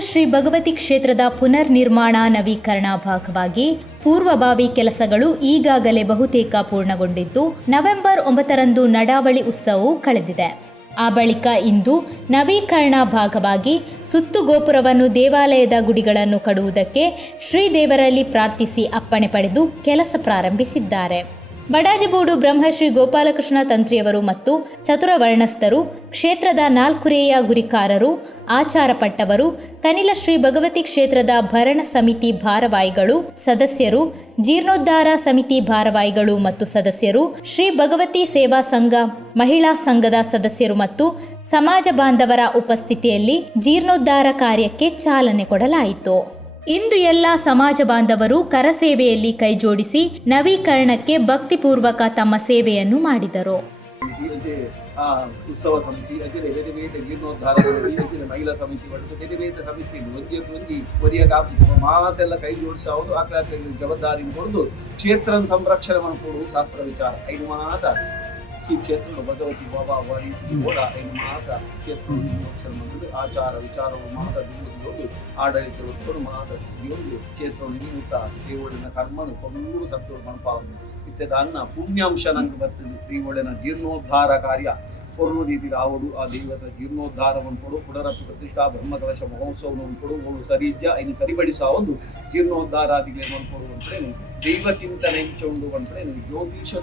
ಶ್ರೀ ಭಗವತಿ ಕ್ಷೇತ್ರದ ಪುನರ್ ನಿರ್ಮಾಣ ನವೀಕರಣ ಭಾಗವಾಗಿ ಪೂರ್ವಭಾವಿ ಕೆಲಸಗಳು ಈಗಾಗಲೇ ಬಹುತೇಕ ಪೂರ್ಣಗೊಂಡಿದ್ದು, ನವೆಂಬರ್ ಒಂಬತ್ತರಂದು ನಡಾವಳಿ ಉತ್ಸವವು ಕಳೆದಿದೆ. ಆ ಬಳಿಕ ಇಂದು ನವೀಕರಣ ಭಾಗವಾಗಿ ಸುತ್ತು ಗೋಪುರವನ್ನು ದೇವಾಲಯದ ಗುಡಿಗಳನ್ನು ಕಡುವುದಕ್ಕೆ ಶ್ರೀದೇವರಲ್ಲಿ ಪ್ರಾರ್ಥಿಸಿ ಅಪ್ಪಣೆ ಪಡೆದು ಕೆಲಸ ಪ್ರಾರಂಭಿಸಿದ್ದಾರೆ. ಬಡಾಜಿಬೂಡು ಬ್ರಹ್ಮಶ್ರೀ ಗೋಪಾಲಕೃಷ್ಣ ತಂತ್ರಿಯವರು ಮತ್ತು ಚತುರವರ್ಣಸ್ಥರು, ಕ್ಷೇತ್ರದ ನಾಲ್ಕುರೆಯ ಗುರಿಕಾರರು ಆಚಾರ ಪಟ್ಟವರು ಕನಿಲ ಶ್ರೀ ಭಗವತಿ ಕ್ಷೇತ್ರದ ಭರಣ ಸಮಿತಿ ಭಾರವಾಹಿಗಳು, ಸದಸ್ಯರು, ಜೀರ್ಣೋದ್ಧಾರ ಸಮಿತಿ ಭಾರವಾಹಿಗಳು ಮತ್ತು ಸದಸ್ಯರು, ಶ್ರೀ ಭಗವತಿ ಸೇವಾ ಸಂಘ, ಮಹಿಳಾ ಸಂಘದ ಸದಸ್ಯರು ಮತ್ತು ಸಮಾಜ ಬಾಂಧವರ ಉಪಸ್ಥಿತಿಯಲ್ಲಿ ಜೀರ್ಣೋದ್ಧಾರ ಕಾರ್ಯಕ್ಕೆ ಚಾಲನೆ ಕೊಡಲಾಯಿತು. ಇಂದು ಎಲ್ಲ ಸಮಾಜ ಬಾಂಧವರು ಕರಸೇವೆಯಲ್ಲಿ ಕೈಜೋಡಿಸಿ ನವೀಕರಣಕ್ಕೆ ಭಕ್ತಿಪೂರ್ವಕ ತಮ್ಮ ಸೇವೆಯನ್ನು ಮಾಡಿದರು. ಉತ್ಸವ ಸಮಿತಿ ಮಹಿಳಾ ಸಮಿತಿ ಸಮಿತಿ, ಒಂದೇ ಒಂದಿ ಮಾತೆಲ್ಲ ಕೈ ಜೋಡಿಸೋದು ಆಕಳ ಜವಾಬ್ದಾರಿ ಕೊಡುದು ಕ್ಷೇತ್ರ ಸಂರಕ್ಷಣೆ ಕೊಡುವುದು ಶಾಸ್ತ್ರ ವಿಚಾರ. ಐದು ಮಾತ ಈ ಕ್ಷೇತ್ರ ಭಗವತಿ ಬಾಬಾ ವಾರಿ ಕೂಡ ಐದು ಮಾತ ಕ್ಷೇತ್ರ ಆಚಾರ ವಿಚಾರವು ಮಾತ ಒಂದು ಆಡಳಿತ ಮಾತ ಒಂದು ಕ್ಷೇತ್ರ ನಿಮಿತ್ತ ದೇವಳಿನ ಕರ್ಮನು ಕೊಂದು ತತ್ವ ಮನಪಾವನೆ ಇತ್ಯದ ಅನ್ನ ಪುಣ್ಯಾಂಶ ನಂಗೆ ಬರ್ತದೆ ದೇವಳಿನ ಜೀರ್ಣೋದ್ಧಾರ ಕಾರ್ಯ ಪೂರ್ವ ರೀತಿ ಆವಡು ಆ ದೇವತ ಜೀರ್ಣೋದ್ಧಾರವನ್ನು ಕೊಡು ಪುನರಪಿ ಪ್ರತಿಷ್ಠಾ ಬ್ರಹ್ಮಕಲಶ ಮಹೋತ್ಸವವನ್ನು ಕೊಡು ಅವಳು ಸರಿಜ್ಯ ಇನ್ನು ಸರಿಪಡಿಸುವ ಒಂದು ಜೀರ್ಣೋದ್ಧಾರಾದಿಗಳನ್ನು ಕೊಡುವಂತೆ ದೈವ ಚಿಂತನೆ ಹೆಂಚೊಂಡು ಬಂದ್ರೆ ಜ್ಯೋತಿಷ